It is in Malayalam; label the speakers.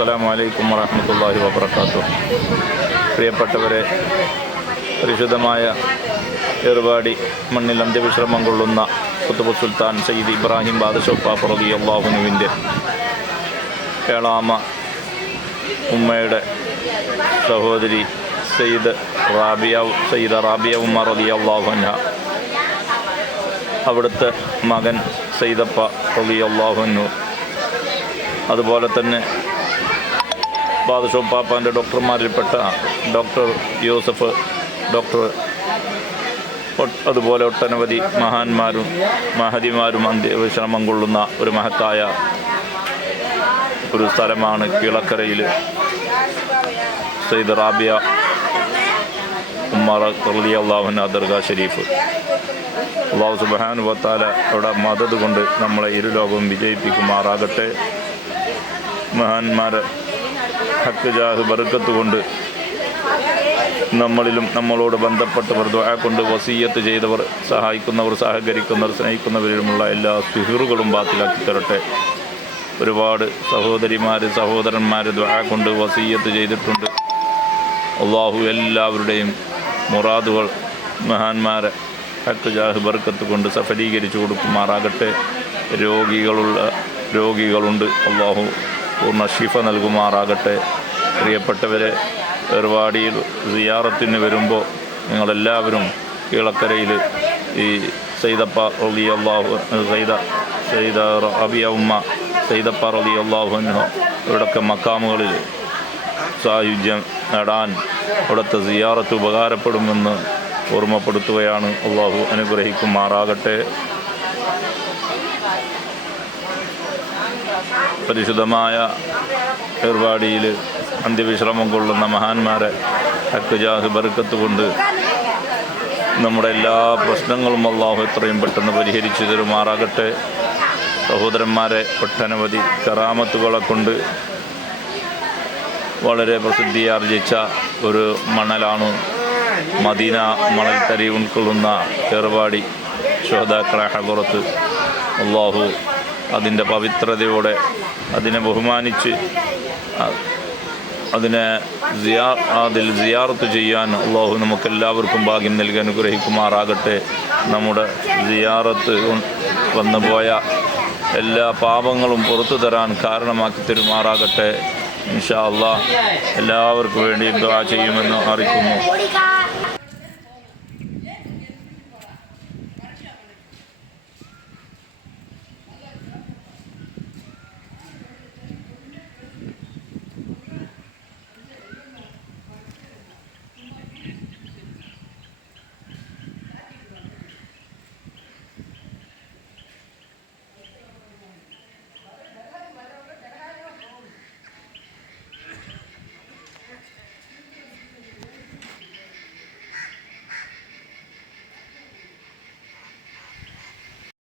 Speaker 1: അസ്സലാമു അലൈക്കും വറഹ്മത്തുള്ളാഹി വബറകാതുഹു. പ്രിയപ്പെട്ടവരെ പരിശുദ്ധമായ ഏർപാടി മണ്ണിൽ അന്ത്യവിശ്രമം കൊള്ളുന്ന കുത്തുബു സുൽത്താൻ സയ്യിദ് ഇബ്രാഹിം ബാദഷോപ്പാപ്പ പ്രതി അള്ളാഹുനുവിന്റെ ഏളാമ ഉമ്മയുടെ സഹോദരി സയ്യിദ് റാബിയ സയ്യിദ് റാബിയ ഉമ്മ റതി അള്ളാഹുന അവിടുത്തെ മകൻ സയ്യിദപ്പ റതി അള്ളാഹുനു അതുപോലെ തന്നെ ബാദഷോ പാപ്പാന്റെ ഡോക്ടർമാരിൽപ്പെട്ട ഡോക്ടർ യൂസഫ് ഡോക്ടർ അതുപോലെ ഒട്ടനവധി മഹാന്മാരും മഹതിമാരും അന്ത്യവിശ്രമം കൊള്ളുന്ന ഒരു മഹത്തായ ഒരു സ്ഥലമാണ് കിളക്കരയിൽ സെയ്ദ് റാബിയ ഉമ്മർ റലി അള്ളാഹുന ദർഗാ ഷരീഫ് അള്ളാഹു സുബാനു വത്താല അവിടെ മദത് കൊണ്ട് നമ്മളെ ഇരു ലോകവും വിജയിപ്പിക്കുമാറാകട്ടെ. മഹാന്മാരെ ഹക്ക് ജാഹ് ബർക്കത്ത് കൊണ്ട് നമ്മളിലും നമ്മളോട് ബന്ധപ്പെട്ടവർ ദ്വാ കൊണ്ട് വസീയത്ത് ചെയ്തവർ സഹായിക്കുന്നവർ സഹകരിക്കുന്നവർ സ്നേഹിക്കുന്നവരിലുമുള്ള എല്ലാ സിഹിറുകളും ബാത്തിലാക്കി തരട്ടെ. ഒരുപാട് സഹോദരിമാർ സഹോദരന്മാർ ദ്വാ കൊണ്ട് വസീയത്ത് ചെയ്തിട്ടുണ്ട്. അള്ളാഹു എല്ലാവരുടെയും മുറാദുകൾ മഹാന്മാരെ ഹക്കജാഹ് ബർക്കത്ത് കൊണ്ട് സഫലീകരിച്ചു കൊടുക്കുമാറാകട്ടെ. രോഗികളുള്ള രോഗികളുണ്ട്. അള്ളാഹു പൂർണ ഷിഫ നൽകുമാറാകട്ടെ. പ്രിയപ്പെട്ടവരെ ഏർവാടിയിൽ സിയാറത്തിന് വരുമ്പോൾ നിങ്ങളെല്ലാവരും കീളക്കരയിൽ ഈ സൈദപ്പ റലി അള്ളാഹു സൈദ സൈദ അബിയ ഉമ്മ സൈദപ്പ റലി അള്ളാഹുനോ ഇവിടൊക്കെ മക്കാമുകളിൽ സായുജ്യം നേടാൻ അവിടുത്തെ സിയാറത്ത് ഉപകാരപ്പെടുമെന്ന് ഓർമ്മപ്പെടുത്തുകയാണ്. അള്ളാഹു അനുഗ്രഹിക്കുമാറാകട്ടെ. പരിശുദ്ധമായ ഏർവാടിയിൽ അന്ത്യവിശ്രമം കൊള്ളുന്ന മഹാന്മാരെ ഹക്കുജാഹ് ബർക്കത്ത് കൊണ്ട് നമ്മുടെ എല്ലാ പ്രശ്നങ്ങളും അള്ളാഹു എത്രയും പെട്ടെന്ന് പരിഹരിച്ചു തരുമാറാകട്ടെ. സഹോദരന്മാരെ ഒട്ടനവധി കറാമത്തുകളെ കൊണ്ട് വളരെ പ്രസിദ്ധിയാർജിച്ച ഒരു മണലാണ് മദീന മണൽത്തരി ഉൾക്കൊള്ളുന്ന ചെറുപാടി ശോതാക്കളെ ഹബറത്ത് അള്ളാഹു അതിന്റെ പവിത്രതയോടെ അതിനെ ബഹുമാനിച്ച് അതിനെ സിയാ അതിൽ സിയാറത്ത് ചെയ്യാൻ അള്ളാഹു നമുക്കെല്ലാവർക്കും ഭാഗ്യം നൽകി അനുഗ്രഹിക്കുമാറാകട്ടെ. നമ്മുടെ സിയാറത്ത് വന്നുപോയ എല്ലാ പാപങ്ങളും പുറത്തു തരാൻ കാരണമാക്കി തരുമാറാകട്ടെ. ഇൻഷാ അള്ളാഹ് എല്ലാവർക്കും വേണ്ടി ദുആ ചെയ്യുമെന്ന് അറിയിക്കുന്നു.